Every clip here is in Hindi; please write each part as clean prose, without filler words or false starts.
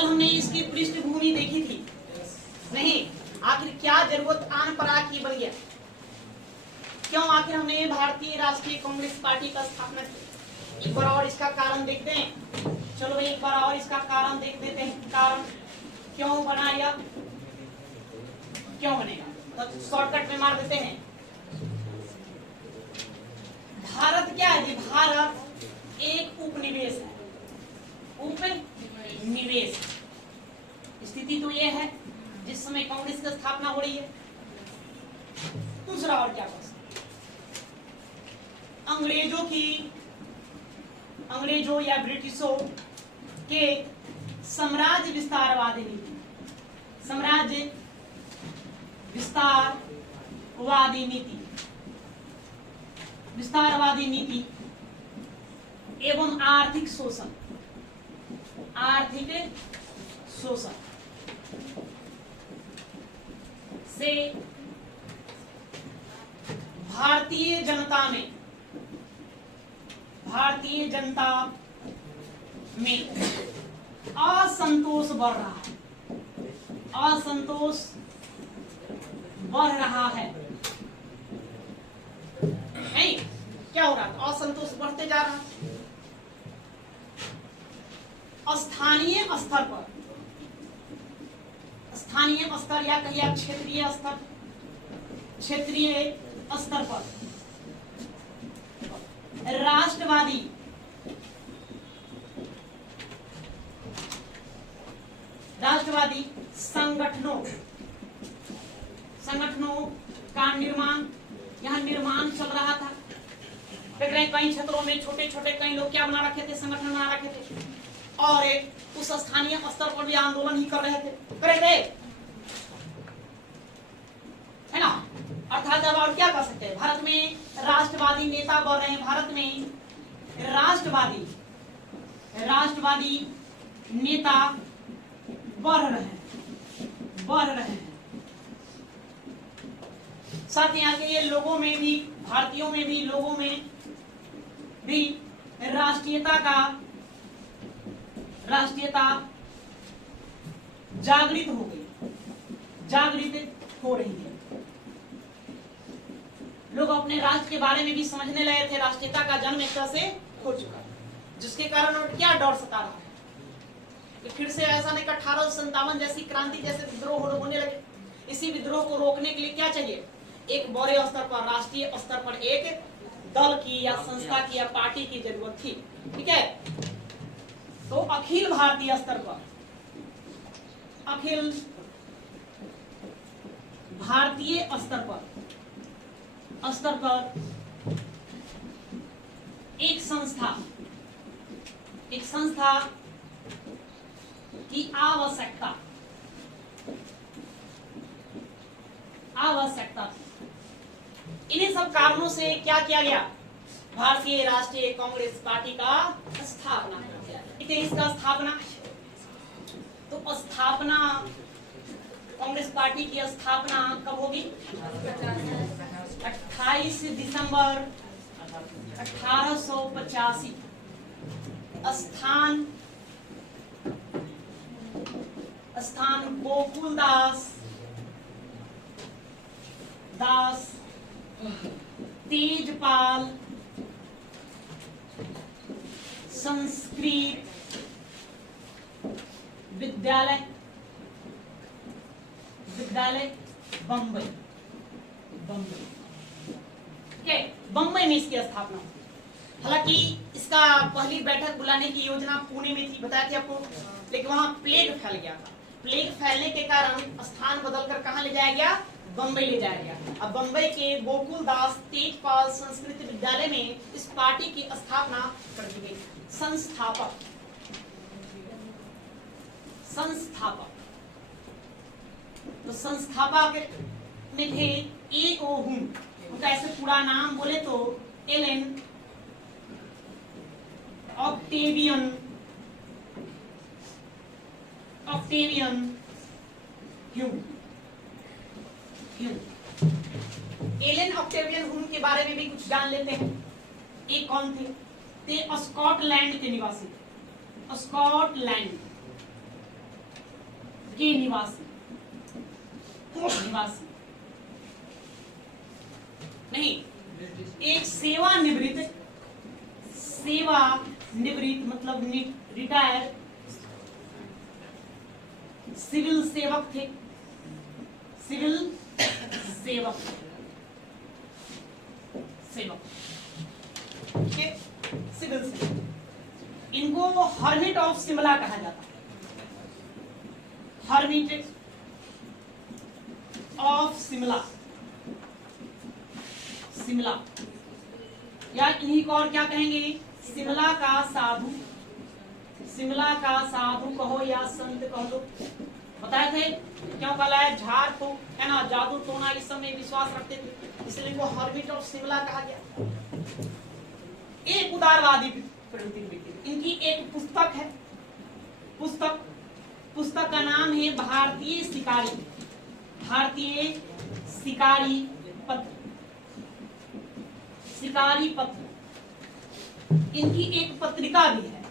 कल हमने इसकी पृष्ठभूमि देखी थी नहीं, आखिर क्या जरूरत आन पराग की बन गया, क्यों आखिर हमने भारतीय राष्ट्रीय कांग्रेस पार्टी का स्थापना की। एक बार और इसका कारण देखते हैं। चलो भाई एक बार और इसका कारण देख देते हैं। कारण क्यों बनाया, क्यों बनेगा, तो शॉर्टकट में मार देते हैं। भारत क्या है जी? भारत एक उपनिवेश है। उपनिवेश स्थिति तो ये है जिस समय कांग्रेस की स्थापना हो रही है। दूसरा और क्या कर सकते, अंग्रेजों या ब्रिटिशों के साम्राज्य विस्तारवादी नीति, साम्राज्य विस्तारवादी नीति, विस्तारवादी नीति एवं आर्थिक शोषण, आर्थिक शोषण से भारतीय जनता में असंतोष बढ़ रहा है, असंतोष बढ़ रहा है। नहीं क्या हो रहा है? असंतोष बढ़ते जा रहा है। स्थानीय स्तर पर, स्थानीय स्तर या कहिए आप क्षेत्रीय स्तर, क्षेत्रीय स्तर पर राष्ट्रवादी संगठनों का निर्माण, यहाँ निर्माण चल रहा था। कई क्षेत्रों में छोटे छोटे कई लोग क्या बना रखे थे, संगठन बना रखे थे और उस स्थानीय स्तर पर भी आंदोलन ही कर रहे थे, है ना। अर्थात अब और क्या कर सकते हैं, भारत में राष्ट्रवादी नेता बढ़ रहे हैं, भारत में राष्ट्रवादी नेता बढ़ रहे हैं। साथ ही आगे ये लोगों में भी, भारतीयों में भी, लोगों में भी राष्ट्रीयता जागृत हो रही है। लोग अपने राष्ट्र के बारे में भी समझने लगे थे। राष्ट्रीयता का जन्म एक तरह से हो चुका है, जिसके कारण और क्या डर सता रहा है कि फिर से ऐसा नहीं कि 1857 जैसी क्रांति जैसे विद्रोह होने लगे। इसी विद्रोह को रोकने के लिए क्या चाहिए, एक बड़े स्तर पर, राष्ट्रीय स्तर पर एक दल की या संस्था की या पार्टी की जरूरत थी। ठीक है, तो अखिल भारतीय स्तर पर, अखिल भारतीय स्तर पर एक संस्था की आवश्यकता थी। इन्हीं सब कारणों से क्या किया गया, भारतीय राष्ट्रीय कांग्रेस पार्टी का स्थापना कर दिया गया। इसका स्थापना, तो स्थापना, कांग्रेस पार्टी की स्थापना कब होगी? 28 दिसंबर 1885। स्थान गोकुलदास तेजपाल संस्कृत विद्यालय बम्बई। बम्बई में इसकी स्थापना हुई। हालांकि इसका पहली बैठक बुलाने की योजना पुणे में थी, बताया था आपको, लेकिन वहां प्लेग फैल गया था। प्लेग फैलने के कारण स्थान बदलकर कहां ले जाया गया? बम्बई ले जाया गया। अब बम्बई के गोकुलदास तेजपाल संस्कृत विद्यालय में इस पार्टी की स्थापना कर दी गई। संस्थापक तो संस्थापक में थे A.O. हुम। उनका ऐसे पूरा नाम बोले तो Allan Octavian Hume. Allan Octavian Hume के बारे में भी कुछ जान लेते हैं। ये कौन थे? ते स्कॉटलैंड के निवासी थे। के निवासी, निवासी नहीं, एक सेवानिवृत्त, सेवानिवृत्त मतलब रिटायर सिविल सेवक थे, सिविल सेवक, सेवक, ठीक है, सिविल सेवक। इनको हर्मिट ऑफ शिमला कहा जाता है, हर्मिट ऑफ शिमला, शिमला, या इन्हीं को और क्या कहेंगे, शिमला का साधु, शिमला का साधु कहो या संत कह दो। बताए थे क्यों कहलाया, झाड़ फूक है ना, जादू टोना इस सब में विश्वास रखते थे, इसलिए इनको हर्मिट ऑफ शिमला कहा गया। एक उदारवादी प्रवृत्ति की व्यक्ति। इनकी एक पुस्तक है, पुस्तक का नाम है भारतीय शिकारी, भारतीय शिकारी पत्र, शिकारी पत्र। इनकी एक पत्रिका भी है,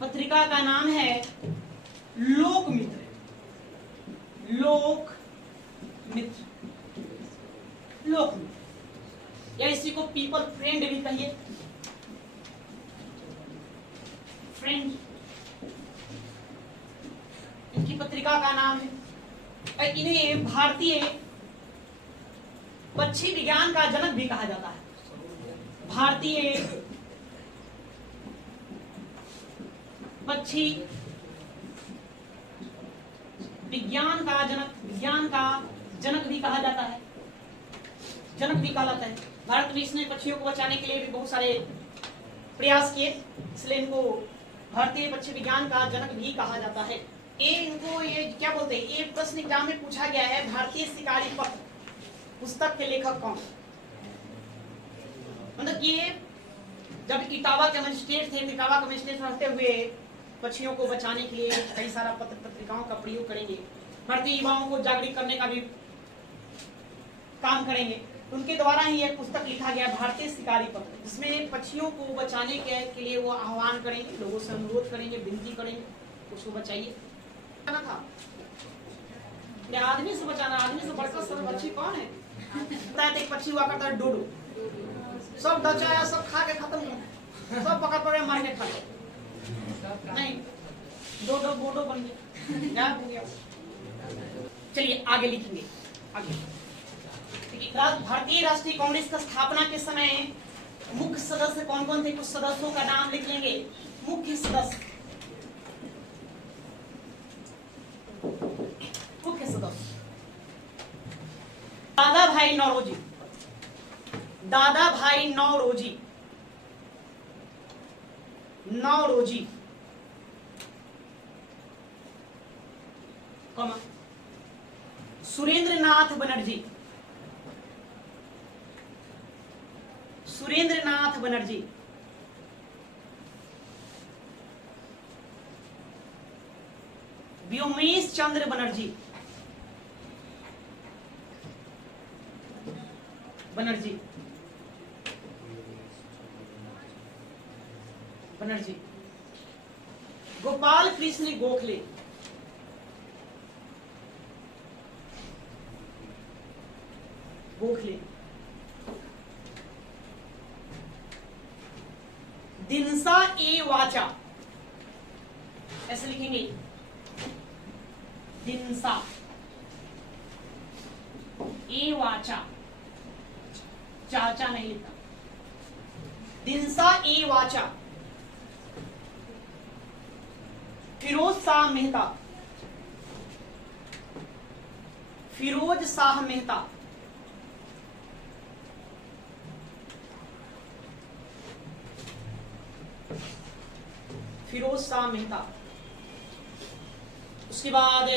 पत्रिका का नाम है लोकमित्र, लोकमित्र, या इसी को पीपल फ्रेंड भी कहिए, फ्रेंड, इनकी पत्रिका का नाम है। इन्हें भारतीय पक्षी विज्ञान का जनक भी कहा जाता है, भारतीय पक्षी विज्ञान का जनक भी कहा जाता है, जनक भी कहलाता है। भारत में इसने पक्षियों को बचाने के लिए भी बहुत सारे प्रयास किए, इसलिए इनको भारतीय पक्षी विज्ञान का जनक भी कहा जाता है। इनको ये क्या बोलते हैं, ये प्रश्न एग्जाम में पूछा गया है, भारतीय शिकारी पत्र पुस्तक के लेखक कौन। मतलब ये जब इटावा के मजिस्ट्रेट थे, इटावा के मजिस्ट्रेट रहते हुए पक्षियों को बचाने के लिए कई सारा पत्र पत्रिकाओं का प्रयोग करेंगे, भारतीय युवाओं को जागरूक करने का भी काम करेंगे। उनके द्वारा ही एक पुस्तक लिखा गया भारतीय शिकारी पत्र, जिसमें पक्षियों को बचाने के लिए वो आह्वान करेंगे, लोगों से अनुरोध करेंगे, विनती करेंगे, उसको बचाइए। था क्या आदमी से बचाना, आदमी से बढ़कर सब पक्षी कौन है। एक पक्षी हुआ करता है डोडो, सब बचाया, सब खा के खत्म, सब पकड़ पकड़ मार के खा गए, नहीं डोडो बोडो बन गया। चलिए आगे लिखेंगे, आगे। भारतीय राष्ट्रीय कांग्रेस का स्थापना के समय मुख्य सदस्य कौन कौन थे, कुछ सदस्यों का नाम लिख लेंगे। मुख्य सदस्य, दादा भाई नौरोजी, दादा भाई नौरोजी, नौरोजी, सुरेंद्र नाथ बनर्जी, सुरेंद्र नाथ बनर्जी, व्योमेश चंद्र बनर्जी, बनर्जी, गोपाल कृष्ण गोखले, दिनसा ए वाचा, ऐसे लिखेंगे, दिनसा ए वाचा, चाचा नहीं लिखा, दिनसा ए वाचा, फिरोज शाह मेहता, फिरोज शाह मेहता, फिरोज शाह मेहता। उसके बाद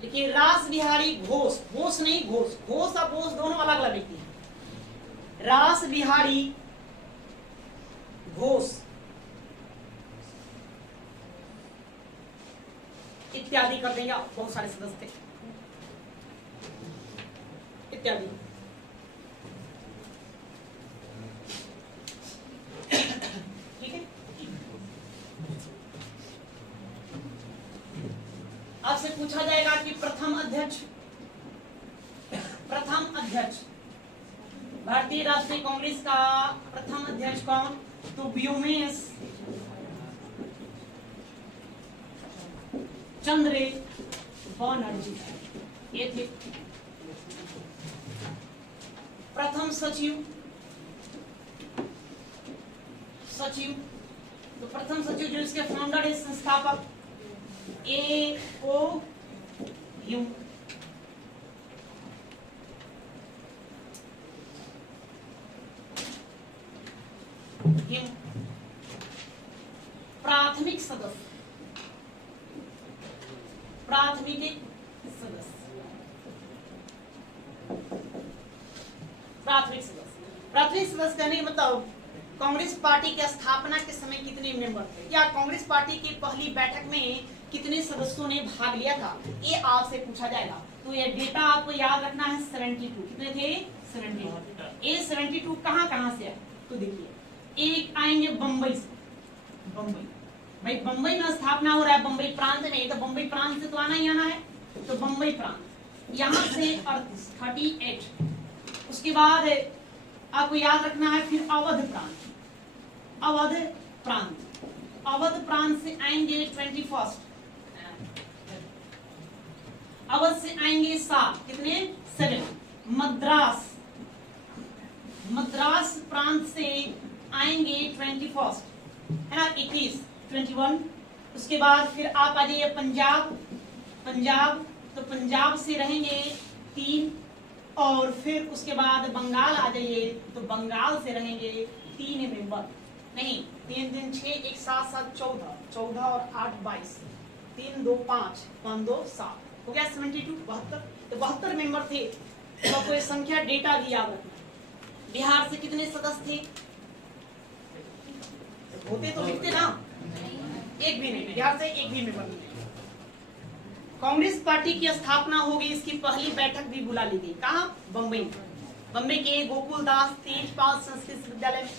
देखिए रास बिहारी घोष, घोष नहीं घोष, घोष और घोष दोनों अलग अलग लिखते हैं। रास बिहारी घोष इत्यादि कर देंगे आप, बहुत सारे सदस्य इत्यादि। ठीक है। आपसे पूछा जाएगा कि प्रथम अध्यक्ष भारतीय राष्ट्रीय कांग्रेस का प्रथम अध्यक्ष कौन? तो व्योमेश चंद्र बनर्जी ये थे। प्रथम सचिव तो प्रथम सचिव जो इसके फाउंडर है, संस्थापक A.O. ह्यूम। प्राथमिक सदस्य कहने का मतलब कांग्रेस पार्टी की स्थापना के समय कितने मेंबर थे, या कांग्रेस पार्टी की पहली बैठक में कितने सदस्यों ने भाग लिया था, ये आपसे पूछा जाएगा। तो ये डेटा आपको याद रखना है 72। कितने थे? 72। ये 72 कहां से है? तो देखिए, एक आएंगे बंबई से। भाई बंबई में स्थापना हो रहा है, बंबई प्रांत में, तो बंबई प्रांत से तो आना ही आना है। तो बंबई प्रांत यहाँ से 38। उसके बाद आपको याद रखना है फिर अवध प्रांत से आएंगे 21। अवध से आएंगे 7। कितने? 7। मद्रास प्रांत से आएंगे 21 है ना, 21। उसके बाद फिर आप आ जाइए पंजाब, तो पंजाब से रहेंगे 3। और फिर उसके बाद बंगाल आ जाइए, तो बंगाल से रहेंगे 3 मेंबर। नहीं, 3 3 6 1 7 7 14 और 8 22 3 2 5 5 2 7 हो गया 72। 72 तो 72 मेंबर थे। तो आपको ये संख्या डेटा भी याद रखना। बिहार से कितने सदस्य थे? होते तो लिखते ना, एक भी नहीं, बिहार से एक भी मेंबर नहीं। कांग्रेस पार्टी की स्थापना होगी, इसकी पहली बैठक भी बुला ली गई। कहाँ? बम्बई के गोकुल दास तेजपाल संस्कृत विद्यालय में।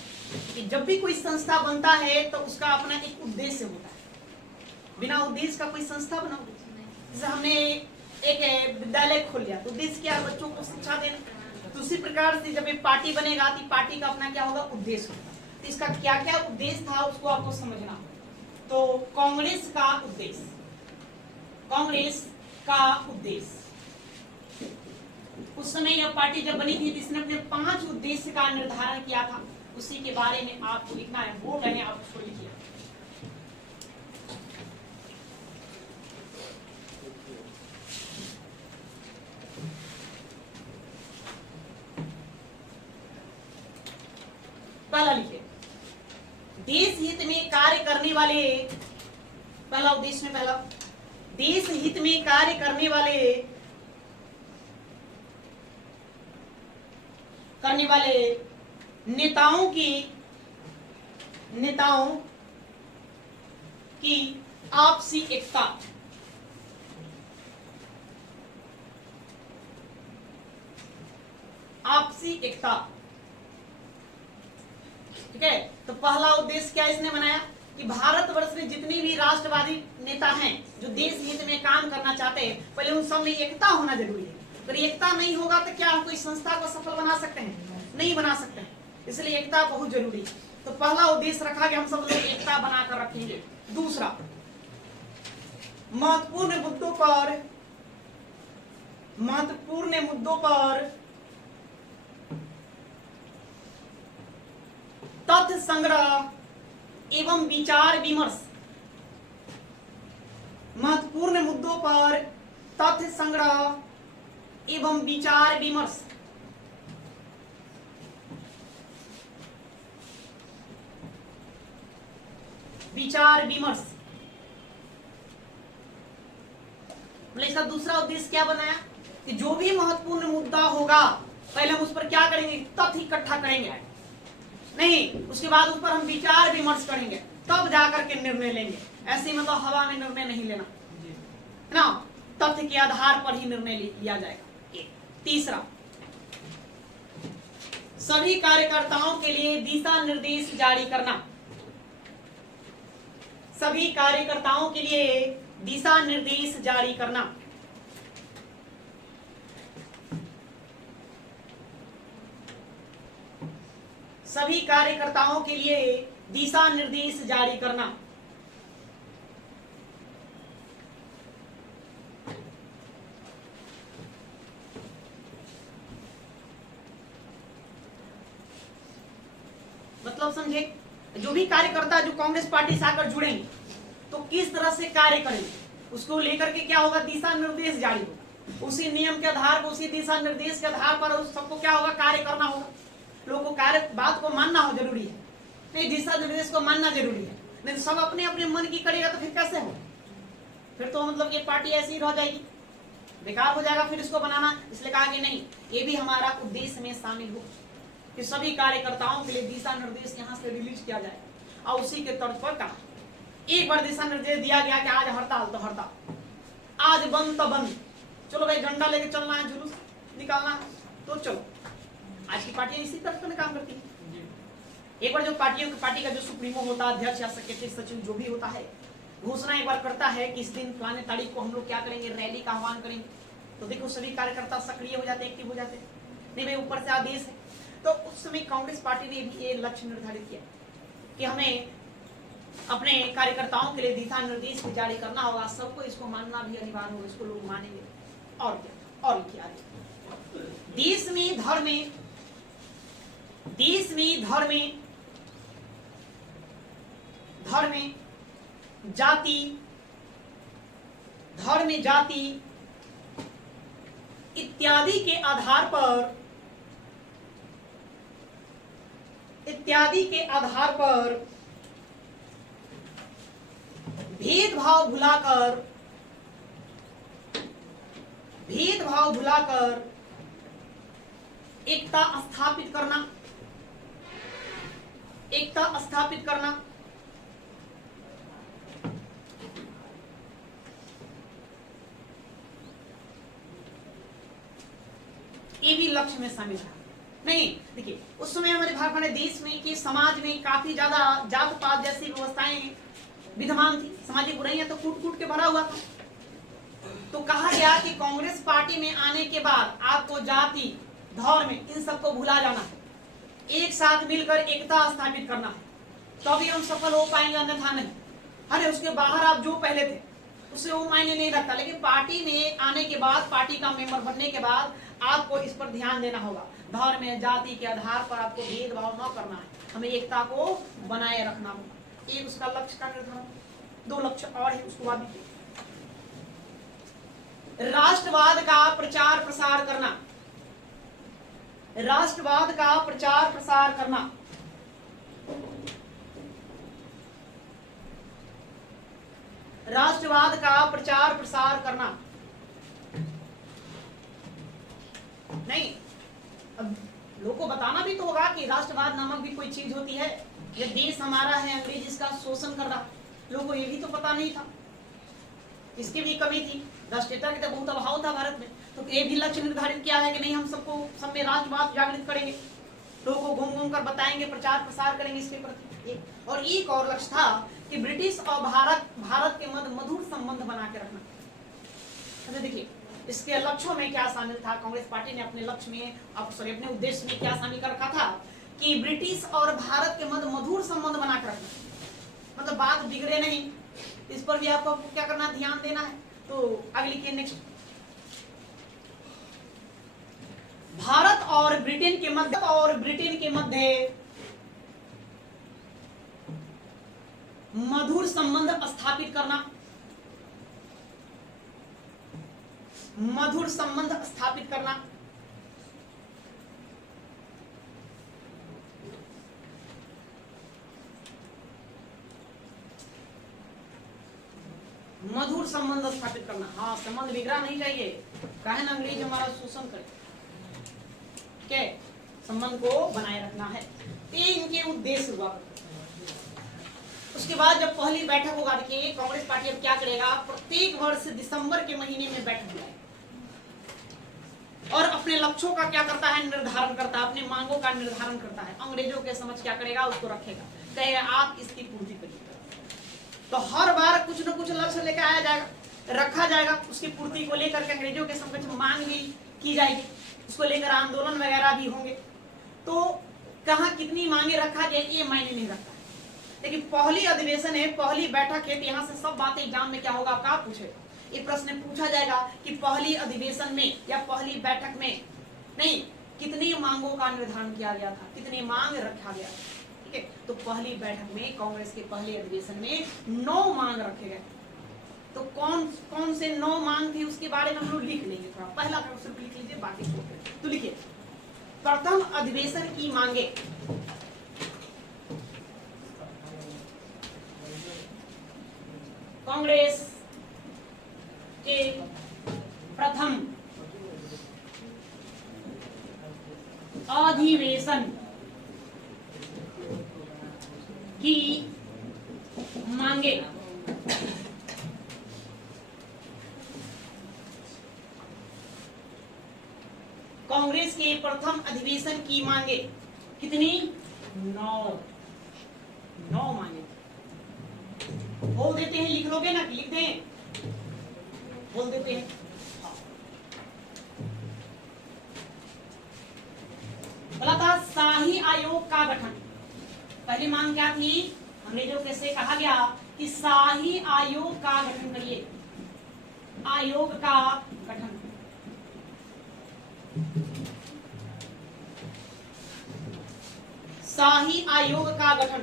कि जब भी कोई संस्था बनता है तो उसका अपना एक उद्देश्य होता है। बिना उद्देश्य का कोई संस्था बनाओगे? जैसे हमने एक विद्यालय खोल लिया, तो उद्देश्य क्या है? बच्चों को शिक्षा देना। तो उसी प्रकार से जब एक पार्टी बनेगा तो पार्टी का अपना क्या होगा? उद्देश्य होगा। तो इसका क्या क्या उद्देश्य था उसको आपको समझना होगा। तो कांग्रेस का उद्देश्य उस समय यह पार्टी जब बनी थी, इसने अपने 5 उद्देश्य का निर्धारण किया था। उसी के बारे में आपको लिखना है। बोर्ड है, आप उसको लिखिए। पहला लिखिए, देश हित में कार्य करने वाले। पहला उद्देश्य में पहला, देश हित में कार्य करने वाले नेताओं की आपसी एकता। ठीक है। तो पहला उद्देश्य क्या इसने बनाया कि भारतवर्ष में जितने भी राष्ट्रवादी नेता हैं जो देश हित में काम करना चाहते हैं, पहले उन सब में एकता होना जरूरी है। अगर एकता नहीं होगा तो क्या हम कोई संस्था को सफल बना सकते हैं? नहीं बना सकते हैं। इसलिए एकता बहुत जरूरी है। तो पहला उद्देश्य रखा कि हम सब लोग एकता बनाकर रखेंगे। दूसरा, महत्वपूर्ण मुद्दों पर तथ्य संग्रह एवं विचार विमर्श। महत्वपूर्ण मुद्दों पर तथ्य संग्रह एवं विचार विमर्श। इसका दूसरा उद्देश्य क्या बनाया कि जो भी महत्वपूर्ण मुद्दा होगा पहले हम उस पर क्या करेंगे? तथ्य इकट्ठा करेंगे। नहीं, उसके बाद उस पर हम विचार विमर्श करेंगे, तब जाकर के निर्णय लेंगे। ऐसे मतलब हवा में निर्णय नहीं लेना है ना, तथ्य के आधार पर ही निर्णय लिया जाएगा। तीसरा, सभी कार्यकर्ताओं के लिए दिशा निर्देश जारी करना। सभी कार्यकर्ताओं के लिए दिशा निर्देश जारी करना। सभी कार्यकर्ताओं के लिए दिशा निर्देश जारी करना। मतलब समझे, जो भी कार्यकर्ता जो कांग्रेस पार्टी से आकर जुड़ेंगे तो किस तरह से कार्य करेंगे उसको लेकर के क्या होगा, दिशा निर्देश जारी होगा। उसी नियम के आधार पर, उसी दिशा निर्देश के आधार पर उस सबको क्या होगा, कार्य करना होगा। लोगों को कार्य बात को मानना हो जरूरी है, नहीं दिशा निर्देश को मानना जरूरी है। नहीं तो सब अपने अपने मन की करेगा तो फिर कैसे हो, फिर तो मतलब ये पार्टी ऐसी ही रह जाएगी, बेकार हो जाएगा फिर इसको बनाना। इसलिए कहा कि नहीं, ये भी हमारा उद्देश्य में शामिल हो कि सभी कार्यकर्ताओं के लिए दिशा निर्देश यहाँ से रिलीज किया जाए। और उसी के तर्ज पर कहा, एक बार दिशा निर्देश दिया गया कि आज हड़ताल तो हड़ताल, आज बंद तो बंद, चलो भाई झंडा लेके चलना है, जुलूस निकालना है तो चलो। आज की पार्टियां इसी तरह से काम करती है। एक बार जो पार्टी का जो सुप्रीमो होता है, अध्यक्ष या सेक्रेटरी सचिव जो भी होता है, घोषणा एक बार करता है कि इस दिन फलाने तारीख को हम लोग क्या करेंगे, रैली का आह्वान करेंगे, तो देखो सभी कार्यकर्ता सक्रिय हो जाते, एक्टिव हो जाते। नहीं भाई ऊपर से आदेश है, तो उस समय कांग्रेस पार्टी ने भी ये लक्ष्य निर्धारित किया कि हमें अपने कार्यकर्ताओं के लिए दिशा निर्देश जारी करना होगा। सबको इसको मानना भी अनिवार्य होगा, इसको लोग मानेंगे। और क्या, और क्या, देश में जाति इत्यादि के आधार पर भेदभाव भुलाकर एकता स्थापित करना, ये भी लक्ष्य में शामिल है। नहीं देखिए, उस समय हमारे देश में कि समाज में काफी ज्यादा जात पात जैसी व्यवस्थाएं विद्यमान थी, सामाजिक बुराइयां तो कूट कूट के भरा हुआ था। तो कहा गया कि कांग्रेस पार्टी में आने के बाद आपको जाति, धर्म इन सबको भुला जाना है, एक साथ मिलकर एकता स्थापित करना है, तभी हम सफल हो पाएंगे, अन्यथा नहीं। अरे उसके बाहर आप जो पहले थे उससे वो मायने नहीं रखता, लेकिन पार्टी में आने के बाद, पार्टी का मेंबर बनने के बाद आपको इस पर ध्यान देना होगा। धर्म में, जाति के आधार पर आपको भेदभाव न करना है, हमें एकता को बनाए रखना होगा। एक उसका लक्ष्य का निर्धारण, दो लक्ष्य और है उसको बाद राष्ट्रवाद का प्रचार प्रसार करना। राष्ट्रवाद का प्रचार प्रसार करना, राष्ट्रवाद का प्रचार प्रसार करना। नहीं, अब लोगों को बताना भी तो होगा कि राष्ट्रवाद नामक भी कोई चीज होती है, ये देश हमारा है, अंग्रेज इसका शोषण कर रहा, लोगों को ये भी तो पता नहीं था, इसकी भी कमी थी, राष्ट्रीयता का बहुत अभाव था भारत में। तो ये भी लक्ष्य निर्धारित किया है कि नहीं, हम सबको सब में राष्ट्रवाद जागृत करेंगे, लोगों को घूम घूम कर बताएंगे, प्रचार प्रसार करेंगे इसके प्रति। और एक और लक्ष्य था कि ब्रिटिश और भारत के मध्य मधुर संबंध बना के रखना। अच्छा देखिए, इसके लक्ष्यों में क्या शामिल था, कांग्रेस पार्टी ने अपने लक्ष्य में, अपने उद्देश्य में क्या शामिल कर रखा था कि ब्रिटिश और भारत के मध्य मधुर संबंध बना कर रखना, मतलब बात बिगड़े नहीं, इस पर भी आपको क्या करना, ध्यान देना है। तो अगली के नेक्स्ट, भारत और ब्रिटेन के मध्य मधुर संबंध स्थापित करना, मधुर संबंध स्थापित करना। मधुर संबंध स्थापित करना, हाँ संबंध बिगड़ा नहीं चाहिए, काहे ना अंग्रेज हमारा शोषण करे, क्या संबंध को बनाए रखना है, ये इनके उद्देश्य हुआ। उसके बाद जब पहली बैठक होगा, देखिए कांग्रेस पार्टी अब क्या करेगा, प्रत्येक वर्ष दिसंबर के महीने में बैठक बुलाएगा और अपने लक्ष्यों का क्या करता है, निर्धारण करता है, अपनी मांगों का निर्धारण करता है, अंग्रेजों के समझ क्या करेगा, उसको रखेगा, कहेगा आप इसकी पूर्ति करिए। तो हर बार कुछ न कुछ लक्ष्य लेकर आया जाएगा, रखा जाएगा, उसकी पूर्ति को लेकर के अंग्रेजों के समक्ष मांग भी की जाएगी, उसको लेकर आंदोलन वगैरह भी होंगे। तो कहाँ कितनी मांगे रखा जाए ये मायने नहीं रखता, लेकिन पहली अधिवेशन है, पहली बैठक है, तो यहाँ से सब बातें एग्जाम में क्या होगा आपका पूछेगा, ये प्रश्न पूछा जाएगा कि पहली अधिवेशन में या पहली बैठक में नहीं कितनी मांगों का निर्धारण किया गया था, कितनी मांग रखा गया, ठीक है। तो पहली बैठक में कांग्रेस के पहले अधिवेशन में 9 मांग रखे गए। तो कौन कौन से 9 मांग थी उसके बारे में हम लोग लिख लेंगे, थोड़ा पहला सिर्फ लिख लीजिए, बाकी तो लिखिए। प्रथम अधिवेशन की मांगे, कांग्रेस के प्रथम अधिवेशन की मांगे, कांग्रेस के प्रथम अधिवेशन की मांगे कितनी? 9 मांगे। बोल देते हैं, लिख लोगे ना, लिख दें, बोल देते हैं। बोला था शाही आयोग का गठन। पहली मांग क्या थी? अंग्रेजों से कहा गया कि शाही आयोग का गठन करिए, आयोग का गठन। शाही आयोग का गठन,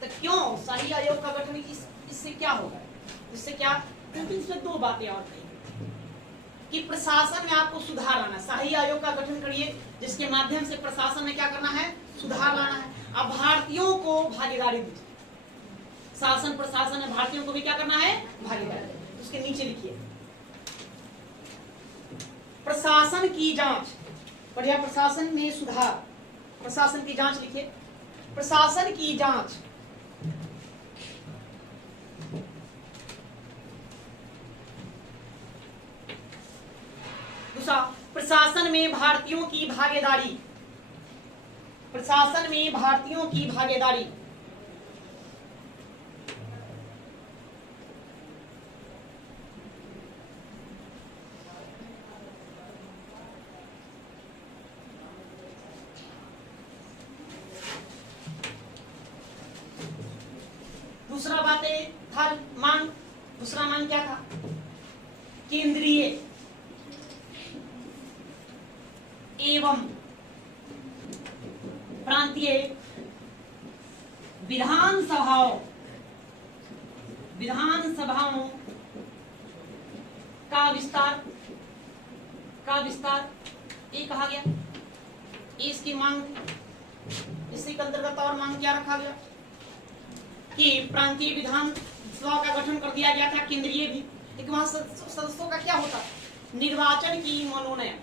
तो क्यों शाही आयोग का गठन? इससे क्या होगा, इससे क्या? क्योंकि इसमें 2 बातें और कही कि प्रशासन में आपको सुधार लाना। शाही आयोग का गठन करिए जिसके माध्यम से प्रशासन में क्या करना है? सुधार लाना है। अब भारतीयों को भागीदारी दीजिए, शासन प्रशासन में भारतीयों को भी क्या करना है? भागीदारी। उसके नीचे लिखिए प्रशासन की जांच, बढ़िया, प्रशासन में सुधार, प्रशासन की जांच लिखिए, प्रशासन की जांच, दूसरा प्रशासन में भारतीयों की भागीदारी, प्रशासन में भारतीयों की भागीदारी, दूसरा बातें था मांग, दूसरा मांग क्या था? केंद्रीय एवं प्रांतीय विधानसभाओं का विस्तार, ये कहा गया, इसकी मांग। इसी के अंतर्गत और मांग क्या रखा गया कि प्रांतीय विधानसभा का गठन कर दिया गया था, केंद्रीय भी। लेकिन वहां सदस्यों का क्या होता? निर्वाचन की मनोनयन,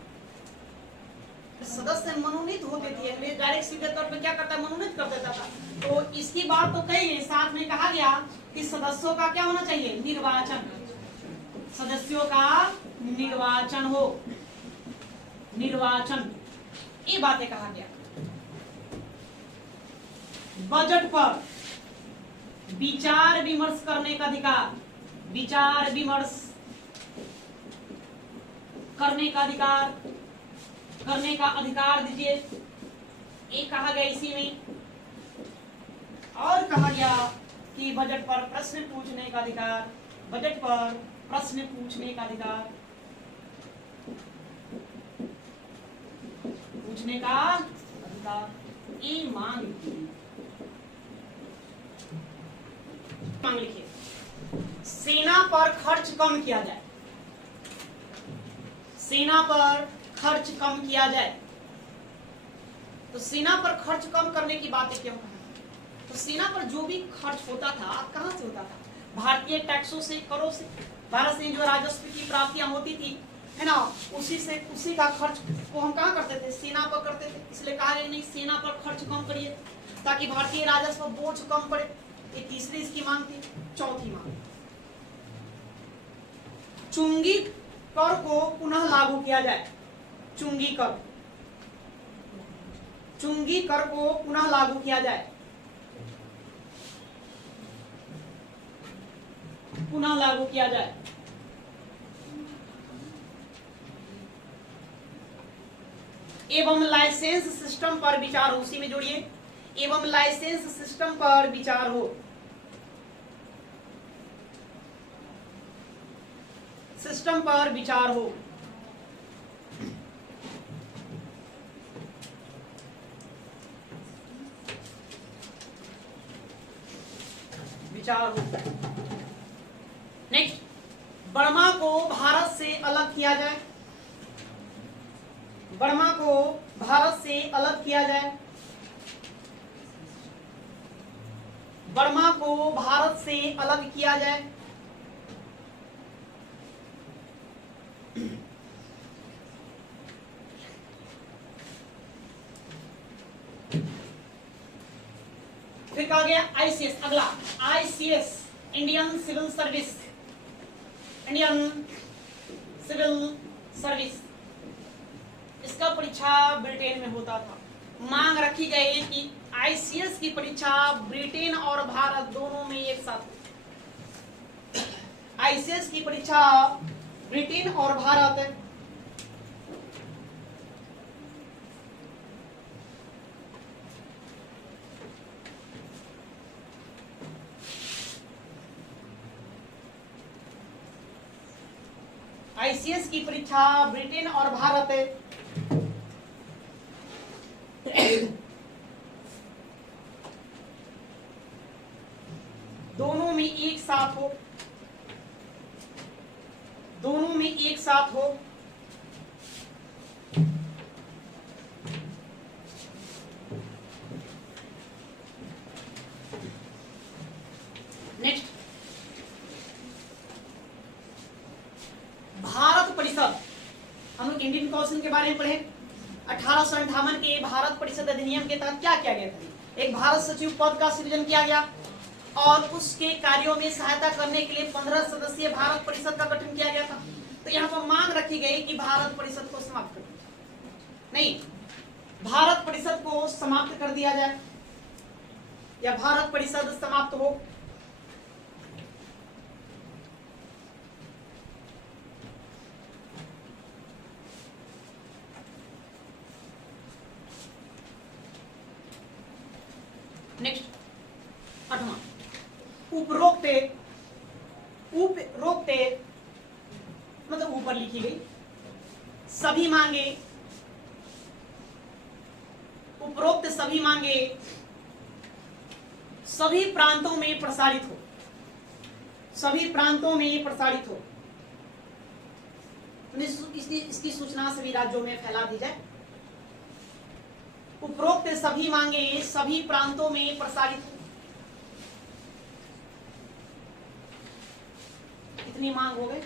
सदस्य मनोनीत होते थे, डायरेक्ट सीधे तौर पे क्या करता है? मनोनीत कर देता था। तो इसकी बात तो कही है, साथ में कहा गया कि सदस्यों का क्या होना चाहिए? निर्वाचन, सदस्यों का निर्वाचन हो, निर्वाचन, ये बातें कहा गया। बजट पर विचार विमर्श करने का अधिकार, विचार विमर्श करने का अधिकार दीजिए, ये कहा गया इसी में। और कहा गया कि बजट पर प्रश्न पूछने का अधिकार, बजट पर प्रश्न पूछने का अधिकार, पूछने का अधिकार, ये मांग लिखिए। सेना पर खर्च कम किया जाए, सेना पर खर्च कम किया जाए। तो सेना पर खर्च कम करने की बातें क्यों कहा? तो सेना पर जो भी खर्च होता था कहां से होता था? भारतीय टैक्सों से, करों से, भारत से जो राजस्व की प्राप्तियां होती थी, है ना, उसी का खर्च को हम कहां करते थे? सेना पर करते थे। इसलिए कहा गया नहीं, सेना पर खर्च कम करिए ताकि भारतीय राजस्व बोझ कम पड़े। ये तीसरी इसकी मांग थी। चौथी मांग, चुंगी कर को पुनः लागू किया जाए, चुंगी कर को पुनः लागू किया जाए। पुनः लागू किया जाए। एवं लाइसेंस सिस्टम पर विचार हो, उसी में जोड़िए, एवं लाइसेंस सिस्टम पर विचार हो। सिस्टम पर विचार हो। विचार हो। नेक्स्ट, बर्मा को भारत से अलग किया जाए। बर्मा को भारत से अलग किया जाए। बर्मा को भारत से अलग किया जाए। फिर कहा गया आईसीएस, अगला ICS, Indian civil service. Indian civil service, इसका परीक्षा ब्रिटेन में होता था। मांग रखी गई कि आईसीएस की परीक्षा ब्रिटेन और भारत दोनों में एक साथ। आईसीएस की परीक्षा ब्रिटेन और भारत आईसीएस की परीक्षा ब्रिटेन और भारत दोनों में एक साथ हो। दोनों में एक साथ हो। नेक्स्ट, भारत परिषद, हम लोग इंडियन काउंसिल के बारे में पढ़े। 1858 के भारत परिषद अधिनियम के तहत क्या किया गया था? एक भारत सचिव पद का सृजन किया गया और उसके कार्यों में सहायता करने के लिए 15 सदस्यीय भारत परिषद का गठन किया गया था। तो यहाँ पर मांग रखी गई कि भारत परिषद को समाप्त कर दिया, नहीं, भारत परिषद को समाप्त कर दिया जाए या भारत परिषद समाप्त हो। नेक्स्ट, 8वां, उपरोक्त मतलब ऊपर लिखी गई सभी मांगे, उपरोक्त सभी मांगे सभी प्रांतों में प्रसारित हो। सभी प्रांतों में प्रसारित हो। इसकी सूचना सभी राज्यों में फैला दी जाए। उपरोक्त सभी मांगे सभी प्रांतों में प्रसारित हो। कितनी मांग हो गए?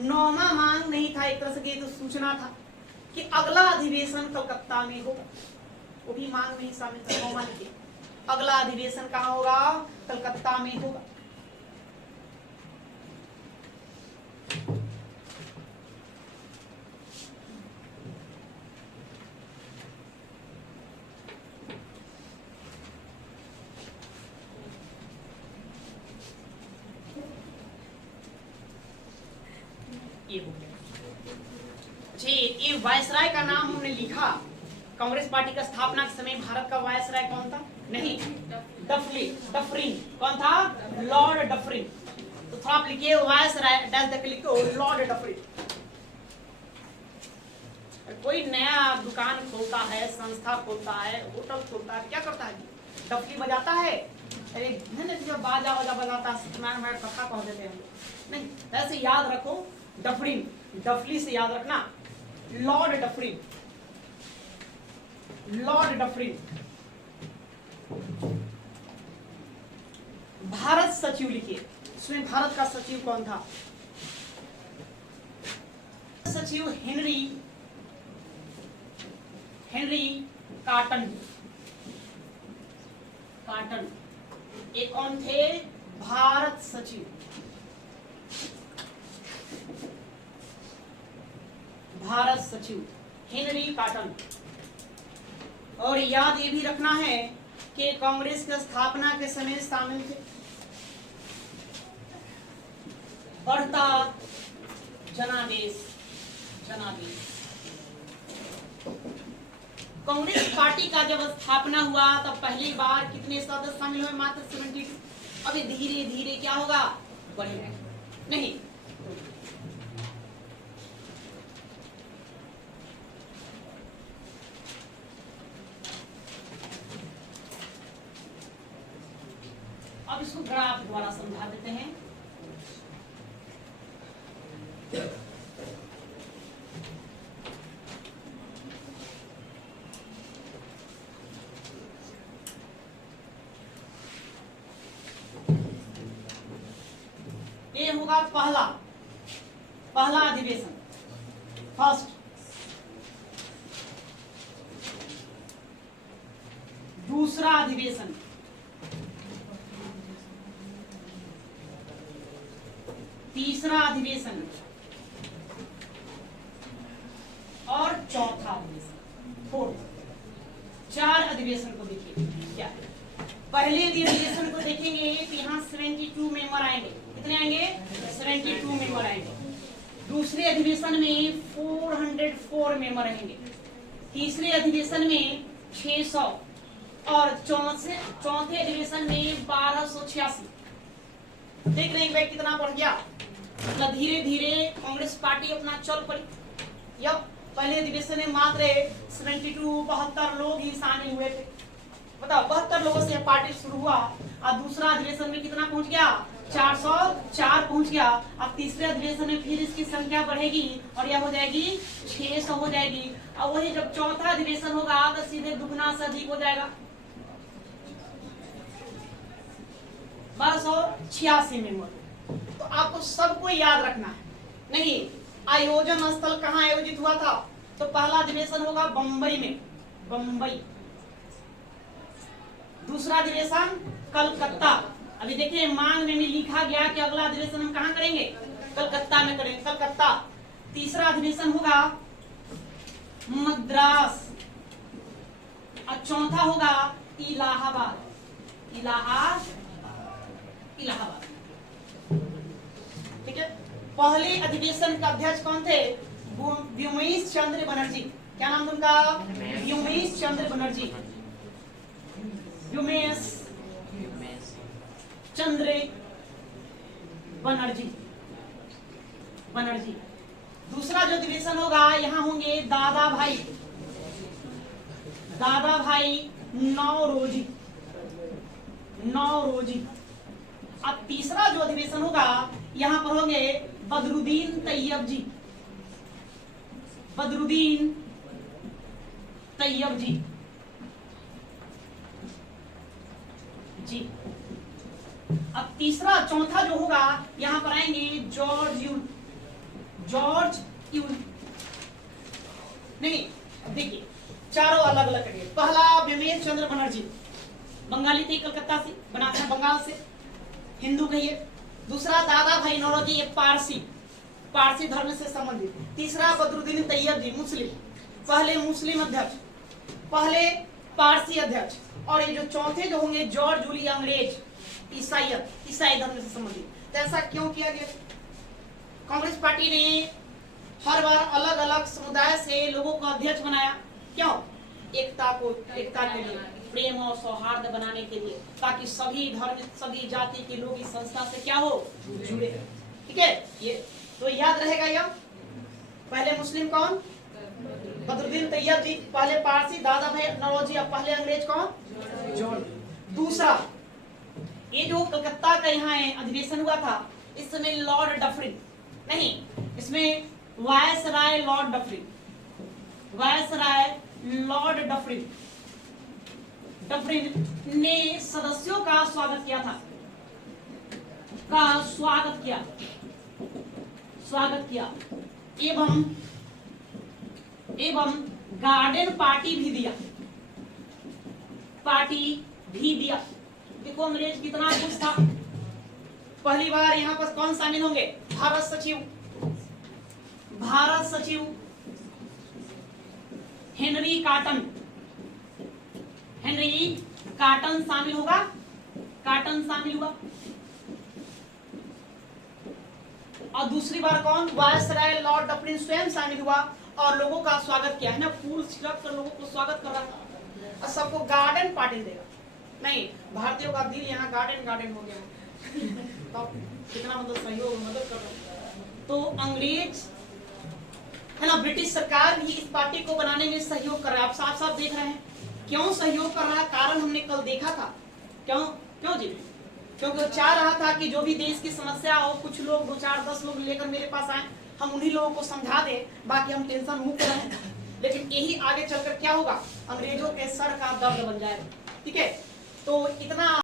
9वां मांग नहीं था, एक तरह से तो सूचना था कि अगला अधिवेशन कलकत्ता में होगा। वो भी मांग में ही शामिल था। 9वां लिखिए, अगला अधिवेशन कहाँ होगा? कलकत्ता में होगा। ये हो गया जी। ये वायसराय का नाम हमने लिखा। कांग्रेस पार्टी का स्थापना के समय भारत का वायसराय कौन था? नहीं, डफरिन। कौन था? Lord Dufferin. तो थोड़ा आप लिखिए वायसराय, डैश तक लिखो लॉर्ड डफरिन। कोई नया दुकान खोलता है, संस्था खोलता है, होटल खोलता है, क्या करता है? डफली बजाता है। अरे बाजा बजाता है, कथा कह देते हैं। नहीं, ऐसे याद रखो, डफरिन, डफली से याद रखना, Lord Dufferin. Lord Dufferin Bharat सचिव लिखिए। इसमें भारत का सचिव कौन था? सचिव हेनरी कॉटन। ये कौन थे? भारत सचिव। भारत सचिव हेनरी कॉटन। और याद ये भी रखना है कि कांग्रेस की स्थापना के समय शामिल थे। बढ़ता जनादेश। कांग्रेस पार्टी का जब स्थापना हुआ तब पहली बार कितने सदस्य शामिल हुए? मात्र 72। अभी धीरे धीरे क्या होगा? बढ़ेगा। नहीं, अब इसको ग्राफ द्वारा समझा देते हैं। ये होगा पहला अधिवेशन, फर्स्ट। दूसरा अधिवेशन, तीसरा अधिवेशन और चौथा अधिवेशन, फोर्थ। 4 अधिवेशन को देखिए। क्या पहले अधिवेशन को देखेंगे तो यहाँ 72 मेंबर आएंगे। कितने आएंगे? 72 मेंबर आएंगे। दूसरे अधिवेशन में 404 मेंबर रहेंगे। तीसरे अधिवेशन में 600 और चौथे अधिवेशन में 1286। देख रहे हैं भाई कितना बढ़ गया। मतलब धीरे धीरे कांग्रेस पार्टी अपना चल पड़ी। यह पहले अधिवेशन में मात्र 72 लोग ही शामिल हुए थे। बताओ, 72 लोगों से पार्टी शुरू हुआ और दूसरा अधिवेशन में कितना पहुंच गया? 404 पहुंच गया। अब तीसरे अधिवेशन में फिर इसकी संख्या बढ़ेगी और यह हो जाएगी 600 हो जाएगी। और वही जब चौथा अधिवेशन होगा तो सीधे दुगना से अधिक हो जाएगा, 1286 मेंबर। तो आपको सबको याद रखना है। नहीं, आयोजन स्थल कहाँ आयोजित हुआ था? तो पहला अधिवेशन होगा बंबई में, बंबई। दूसरा अधिवेशन कलकत्ता। अभी देखिए मांग में भी लिखा गया कि अगला अधिवेशन हम कहाँ करेंगे? कलकत्ता में करेंगे, कलकत्ता। तीसरा अधिवेशन होगा मद्रास और चौथा होगा इलाहाबाद। इलाहाबाद। ठीक है। पहले अधिवेशन का अध्यक्ष कौन थे? व्योमेश चंद्र बनर्जी। क्या नाम था उनका? व्योमेश चंद्र बनर्जी। व्योमेश चंद्र बनर्जी। दूसरा जो अधिवेशन होगा यहाँ होंगे दादा भाई नौरोजी। अब तीसरा जो अधिवेशन होगा यहाँ पर होंगे बदरुद्दीन तैयब जी। अब चौथा जो होगा यहाँ पर आएंगे जॉर्ज यूल। नहीं, देखिए चारों अलग अलग करिए। पहला व्योमेश चंद्र बनर्जी, बंगाली थे, कलकत्ता से, बनाते हैं बंगाल से, हिंदू कहिए। दूसरा दादा भाई नौरोजी, ये पारसी धर्म से संबंधित। तीसरा बदरुद्दीन तैयब जी, मुस्लिम, पहले मुस्लिम अध्यक्ष, पहले पारसी अध्यक्ष। और ये जो चौथे जो होंगे जॉर्ज जूली, अंग्रेज, ईसाई धर्म से संबंधित। तो ऐसा क्यों किया गया? कांग्रेस पार्टी ने हर बार अलग अलग समुदाय से लोगों को अध्यक्ष बनाया। क्यों? एकता के लिए, प्रेम और सौहार्द बनाने के लिए, ताकि सभी धर्म, सभी जाति के लोग इस संस्था से क्या हो? जुड़े। ठीक है, ये तो याद रहेगा। यह पहले मुस्लिम कौन? बदरुद्दीन तैयब जी। पहले पारसी दादा भाई नौरोजी। अब पहले अंग्रेज कौन? जॉर्ज। दूसरा, ये जो कलकत्ता का यहाँ अधिवेशन हुआ था, इस समय लॉर्ड डफरिन, नहीं, इसमें वायसराय लॉर्ड डफरिन ने सदस्यों का स्वागत किया एवं गार्डन पार्टी भी दिया। देखो अंग्रेज कितना खुश था। पहली बार यहाँ पर कौन शामिल होंगे? भारत सचिव हेनरी कार्टन शामिल हुआ। और दूसरी बार कौन, वायसराय लॉर्ड डफरिन स्वयं शामिल हुआ और लोगों का स्वागत किया है ना, फूल छिड़क कर लोगों को स्वागत कर रहा है और सबको गार्डन पार्टी देगा। नहीं, भारतीयों का दिल यहाँ गार्डन हो गया तो कितना मतलब सहयोग मदद कर रहा है। तो अंग्रेज है ना, ब्रिटिश सरकार भी इस पार्टी को बनाने में सहयोग कर रहा है। आप साफ साफ देख रहे हैं क्यों सहयोग कर रहा है, कारण हमने कल देखा था। क्यों जी? क्योंकि वो चाह रहा था कि जो भी देश की समस्या हो, कुछ लोग 2 4 10 लोग लेकर मेरे पास आए, हम उन्हीं लोगों को समझा दें, बाकी हम टेंशन मुक्त रहें। लेकिन यही आगे चलकर क्या होगा, अंग्रेजों के सर का दर्द बन जाएगा। ठीक है, तो इतना